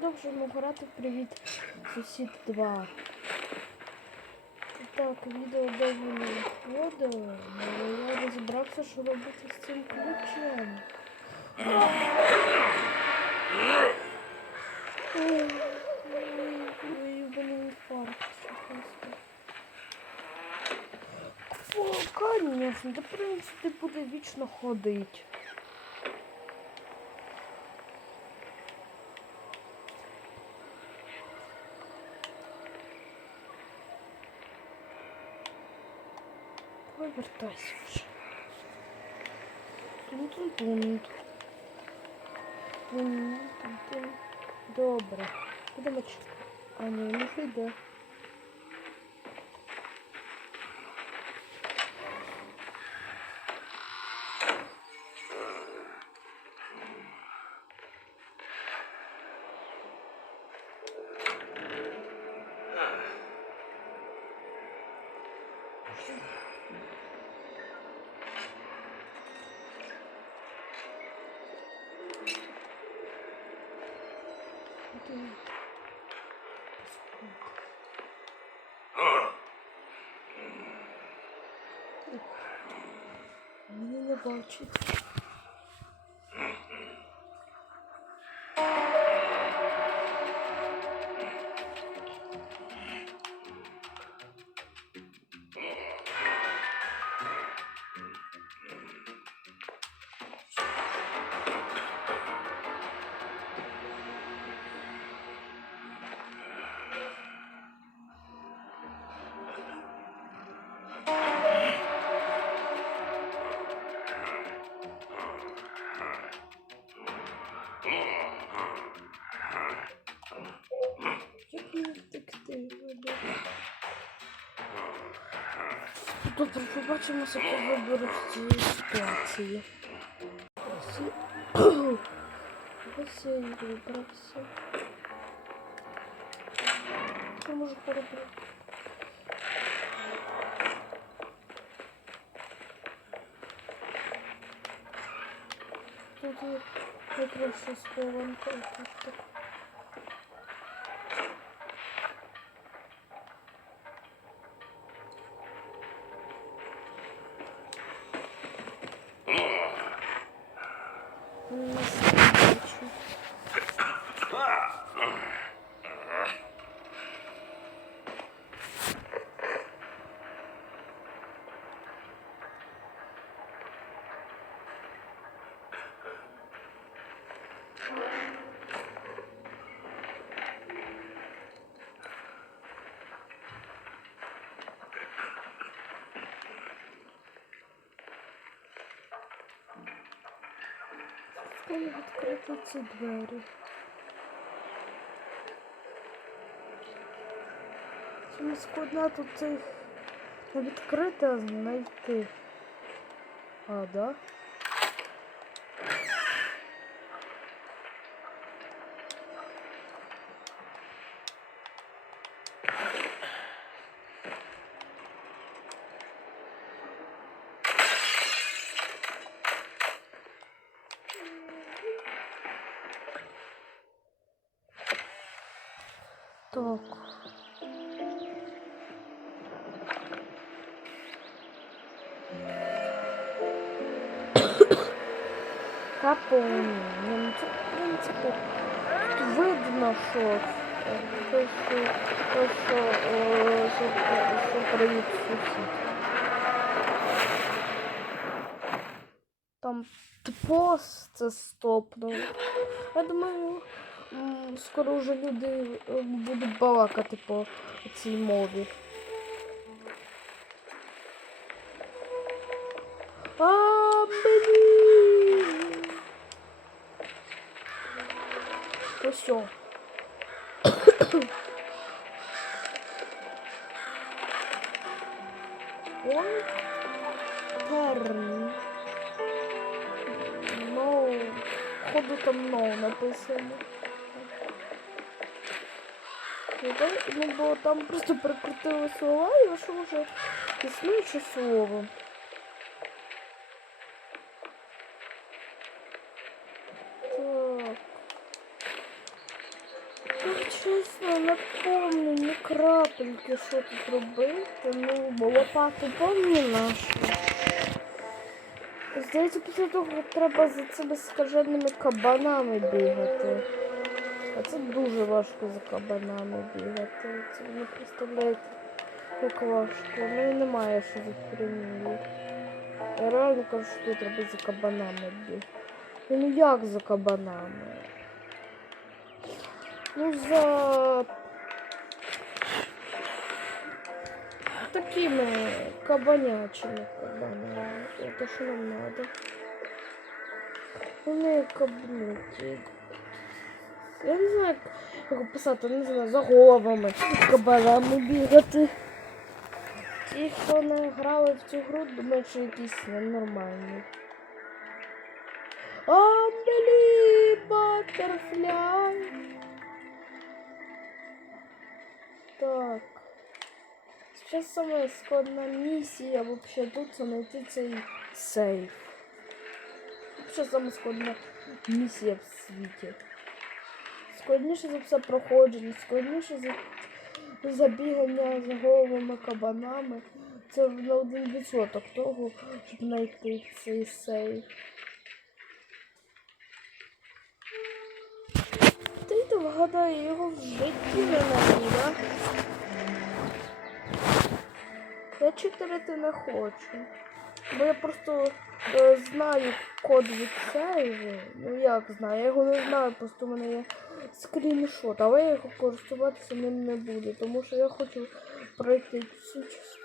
продовжуємо грати Привіт Сусід 2. Так, відео довго не виходило, але я розібрався, що робити з цим ключем. Ой, О, конечно, да, в принципі, буде вічно ходить. Повертайся вже. Тун-тун-тун. Добре. Будемо чекати. А ні, не зайде. Мене побачимося, коли виберу в цій ситуації. Ось я- Ось я і вибрався. Я можу перебрати. Тут є найкраща схованка. Тут так. Не бачу. Треба відкрити ці двері. Чому складно тут цих не відкрити, а знайти. А, да? Так. Капоні. Ні, ну це, в принципі, тут видно, що е, то, що, то, що, е, що, е, що привіт сусід. Там пост це стопнув. Я думаю, м, скоро вже люди будуть балакати по цій мові. А, блін! Ось. о. Он ходу там no написано. Ну, бо там просто прикрутили слова і вийшло вже існуюче слово. Чесно, не ні крапельки, що тут робити. Ну, бо лопату помню нашу. Здається, після того треба за цими скаженими кабанами бігати. А це дуже важко за кабанами бігати. Це не представляєте, як важко. Ну і немає, що за хренію. Я реально кажу, що тут треба за кабанами бігати. Ну як за кабанами? Ну за такими кабанячими кабанами. Это що нам надо? Вони кабнуті. Я не знаю, як його писати, не знаю, за головами кабанами бігати. Ті, хто не грали в цю гру, думають, що якісь ненормальні. Амбелі Баттерфляй. Так. Сейчас самая складна місія вообще тут це знайти цей сейф. Вообще сама складна місія в світі. Складніше за все проходження, складніше за забігання за головами кабанами. Це на один відсоток того, щоб знайти цей сейф. Та й вгадаю, його в житті не да? Я читерити не хочу. Бо я просто знаю код від сейву. Ну як знаю, я його не знаю, просто в мене є скріншот, але я його користуватися ним не буду, тому що я хочу пройти цю частину.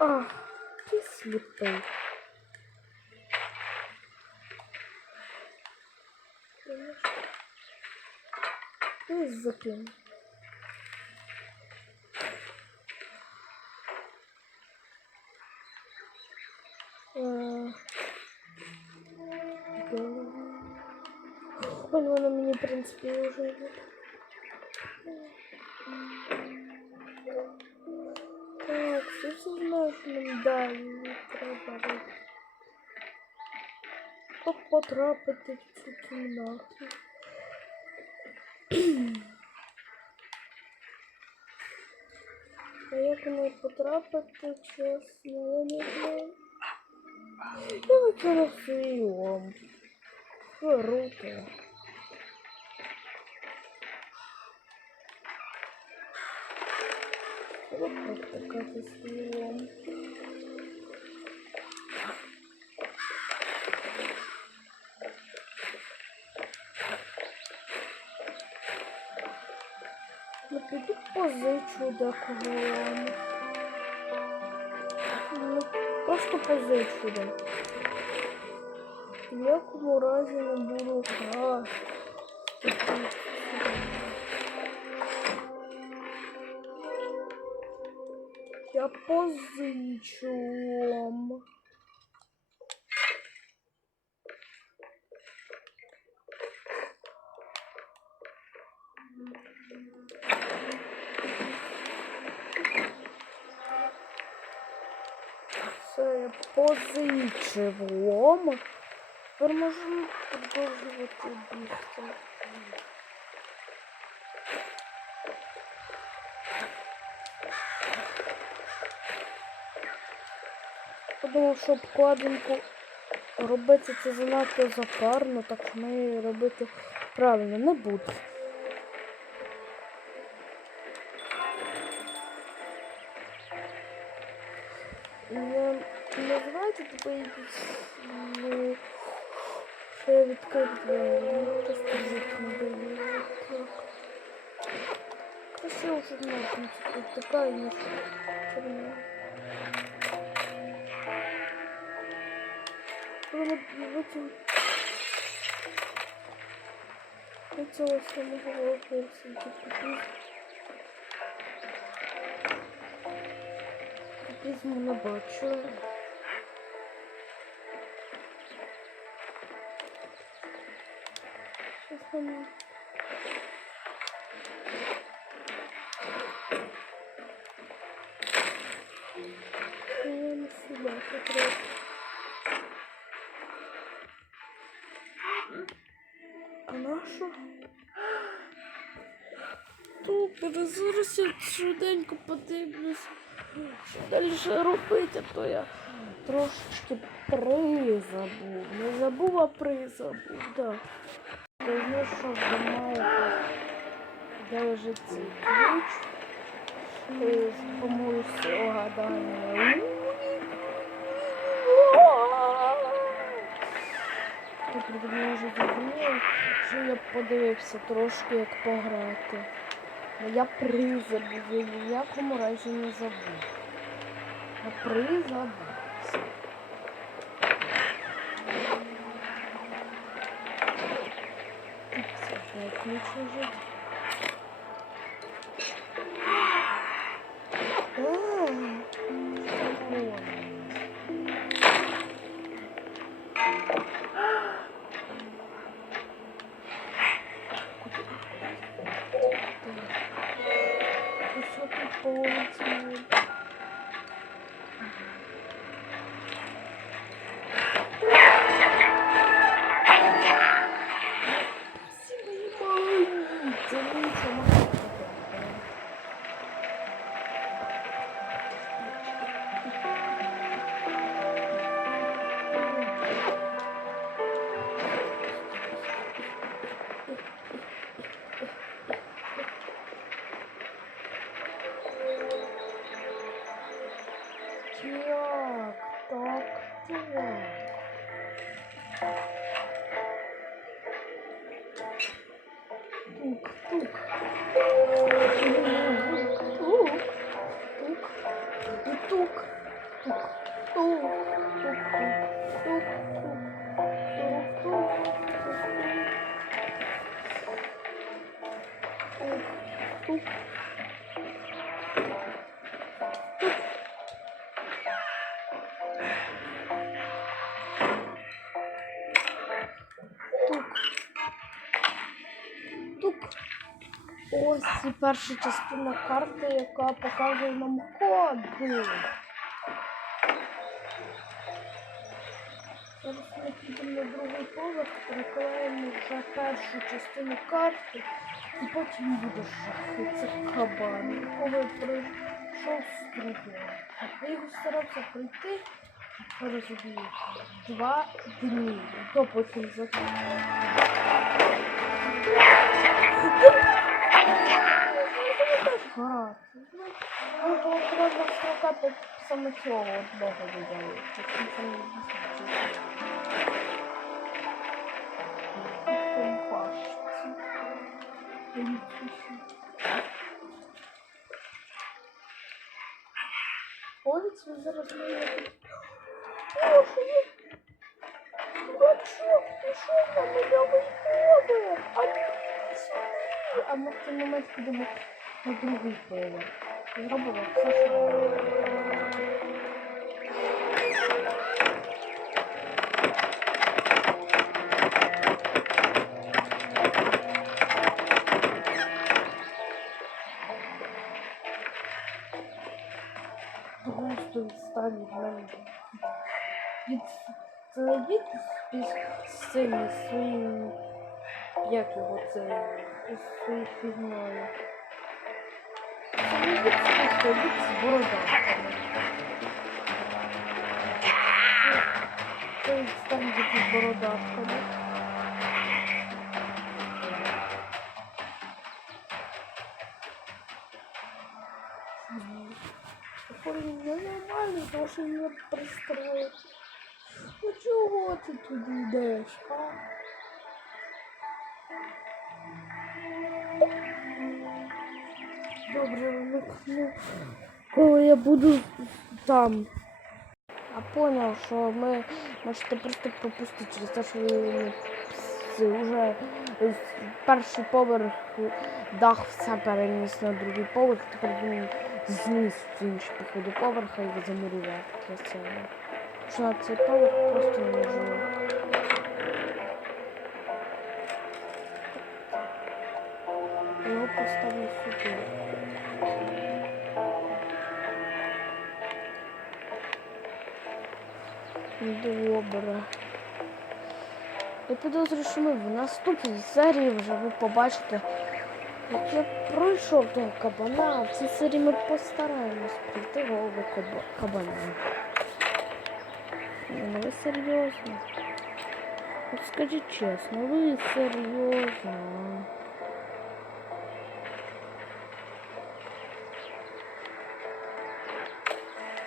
А, ти сліпий. Ти закинь. Принципі, вже є. Так, все що нам далі треба. Як потрапити цю кімнату? А як не потрапити, чесно, я не знаю. Я викинув свій лом. Круто. Вот така свій лом. Ну, піду позичу декого лому. Ну, просто позичу де. В якому разі не буду красти. Я позичу. Все, я позичив лом. Тепер можемо продовжувати бігти. Подумав, що обкладинку робити це занадто запарно, так що ми її робити правильно не буду. Не, типу якісь, ну, що я відкрив двері, ну, не. Так. Красиво журнальниця, тут така і черна. Вона потім цього самого версії Призму не бачу. Щось там. швиденько подивлюсь, що далі робити, то я трошечки призабув. Не забув, а призабув, так. Да. я що думаю, я вже цей ключ. Е, Помоюсь огаданою. Тут вже зрозуміло, що я подивився трошки, як пограти. Но я призабув, я ні в якому разі не забув. Ну, я призабув. Так, все, я ключ уже. Тук, тук. Перша частина карти, яка показує нам коди. Зараз ми підемо на другий поверх, приклеїмо вже першу частину карти, і потім буде жахи. Це кабан, якого пройшов трудом. Я його старався пройти, розумію, два дні. То потім за грати. Ну, то треба шукати саме цього от Бога віддали. Овець ви зараз мені. Ох, є. Ну що, пішов на мільйовий не сюди. А ми в цей момент подумав, на другий поверх. Зробила все, що було. Просто стані від з цими своїми, як його це, з своїх фігною з бородавками. Це там з бородавками. Блин. Ну чего ты туда идешь, а? Добре, ну, ну коли я буду там. А поняв, що ми можете просто пропустити через те, що вже перший поверх дах все переніс на другий поверх, тепер він зніс інші походу поверха і замурував для. Що на цей поверх просто не живе. Добре. Я підозрюю, що ми в наступній серії вже ви побачите, Як я пройшов того кабана, в цій серії ми постараємось прийти голову каба- кабана. Ну ви серйозно? От скажіть чесно, ви серйозно?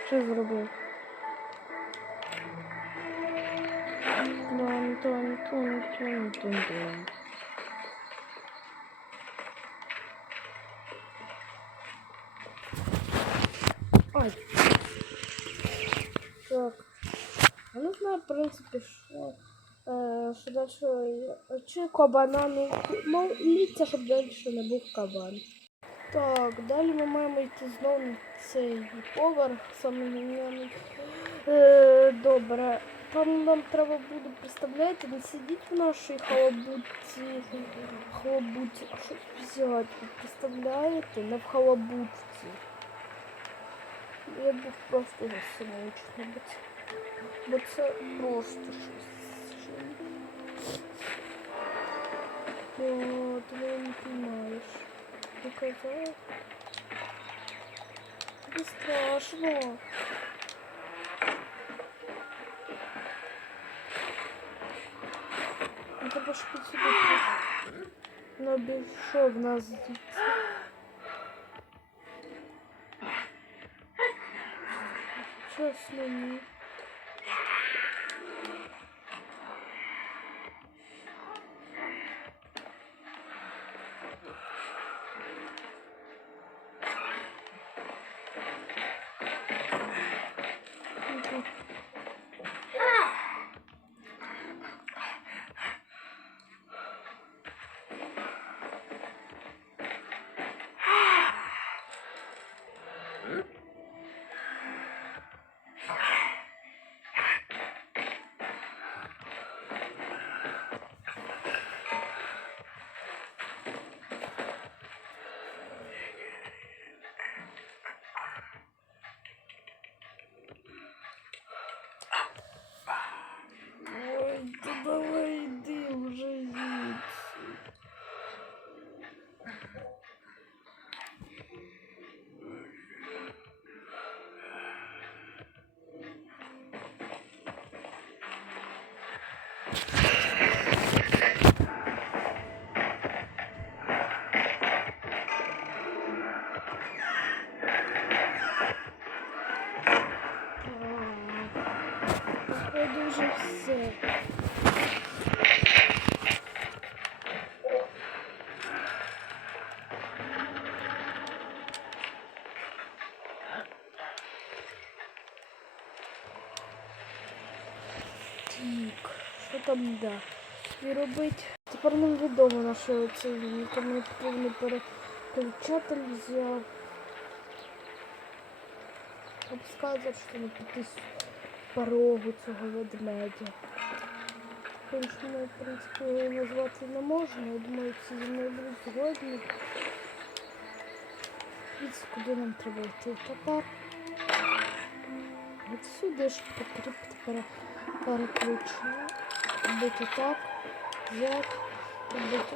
Що зробив? Тон. Ай. Так. Я не знаю, в принципі, що, е, що далі. Чи кабана, ну, моліться, щоб далі не був кабан. Так, далі ми маємо йти знову на цей поверх, саме. Е, добре. Там нам треба буде, представляєте, не сидіть в нашій халабутці. Халабутці. А що взяти? Ви представляєте? Не в халабутці. Я був просто засмучений, бо це, бо це просто щось. О, ти мене не піймаєш. Ти казав? Тобі страшно. Ну тебе ж під сюди не обійшов нас звідси. Чесно, ні. все. Так, що там да? І робить. Тепер нам відомо на що це нікому потрібно переключатель взяв. Обсказує, що не піти з Порогу цього ведмедя. Конечно, в принципі, його назвати не можна. Я думаю, всі зі мною будуть згодні. Дивіться, куди нам треба йти тепер. От сюди ж потрібно пере, переключити. Робити так, взяти, робити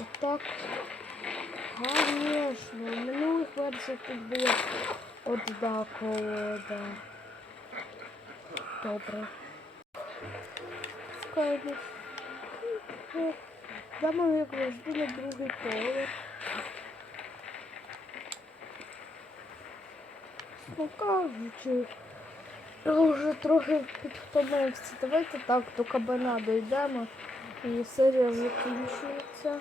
отак. Конечно, в минулих версіях тут було однаково, да. Добре. Скажеш. Дамо як завжди на другий поверх. Ну я вже трохи підвтомився. Давайте так, до кабана дійдемо і серія закінчується.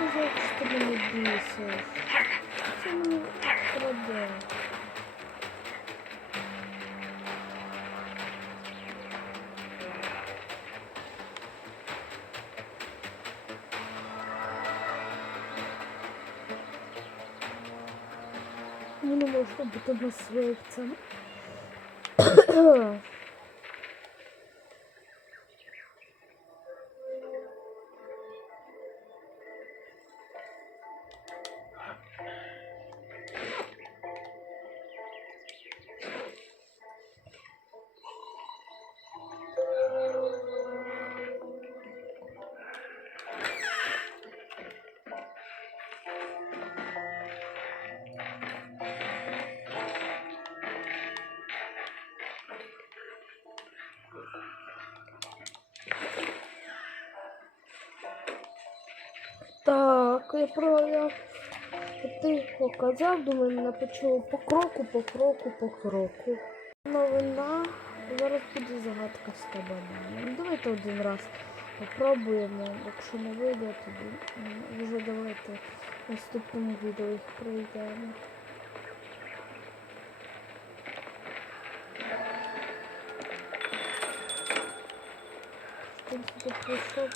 Ну, як ж ти мене бісиш? Це мені краде. Не можна бути мисливцем. Казав, думаю, мене почуло по кроку, по кроку, по кроку. Новина. Зараз буде загадка з кабаном. Ну, Давайте один раз попробуємо. Якщо не вийде, тоді вже давайте в наступному відео їх пройдемо. В принципі, пройшов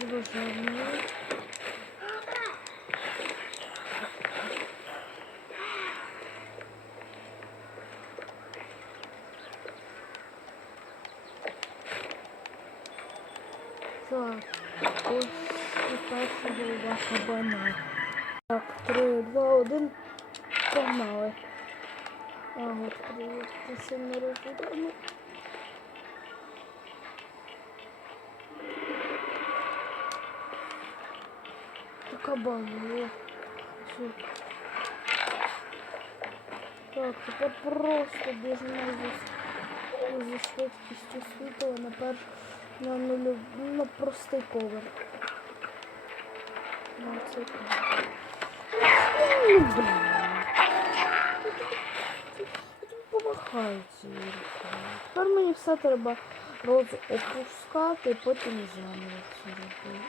з бажанням. Так, ось і перша голова кабана. Так, три, два, один. Погнали. А, от привіт, ти сильно. Та кабан, о. Так, тепер просто біжимо зі, швидкістю світла на перш на нулю, на простий ковер. Руками. Тепер мені все треба розопускати, потім заново все робити.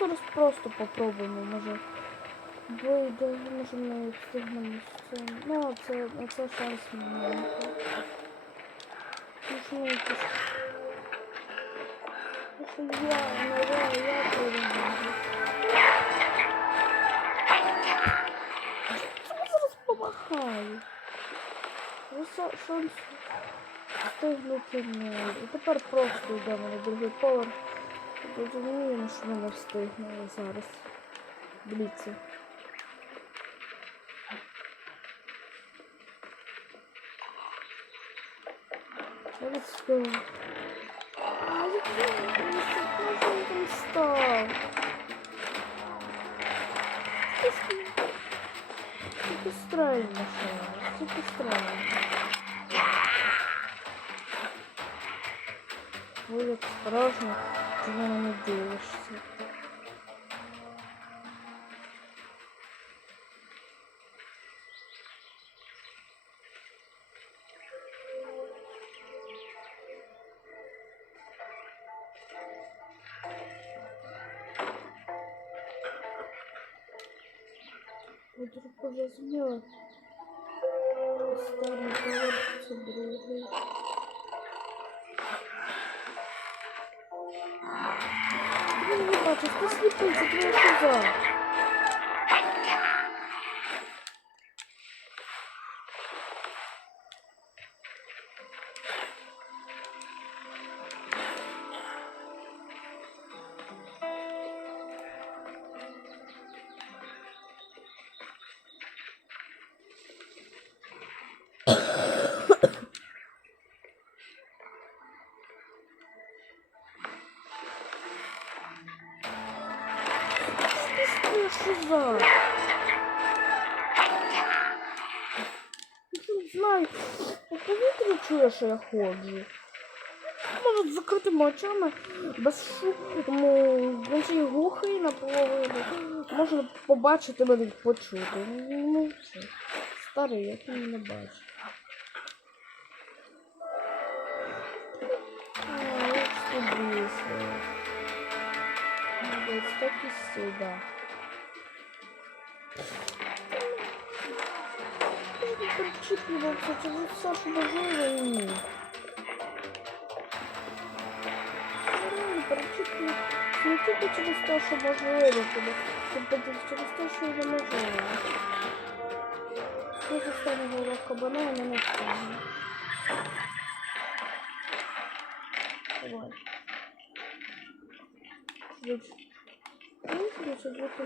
Зараз просто попробуємо, може вийде, може не встигнемо з цим. Ну, а це, а це шанс маленький. Може, якось Потому что я, наверное, я перемогу. Помахаю? Ну, шанс встигнути не. І тепер просто йдемо на другий поверх. Розуміємо, що ми не встигнули зараз. Бліці. Let's go. Ой, як страшно, ти на мене дивишся. Я вдруг порозуміла. Останній поверх це другий. Блін, не бачу, ти сліпий, це твоя шиза. Що я ходжу. Можу з закритими очами, без шуму, він ще й глухий наполовину. Можна побачити мене почути. Ну, це старий, як він не все. Десь так і сюди. Причіплювався через все, що можливо і ні. Реально причіплю не тільки через те, що можливо, тобто тобто через те, що неможливо. Я застану голова кабана, а не встигну. Давай. Швидше. Ну, швидше, бути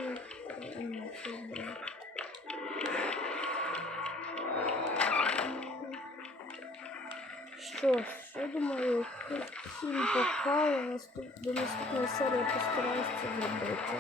не Що ж, я думаю, всім пока. До наступної серії постараюсь це зробити.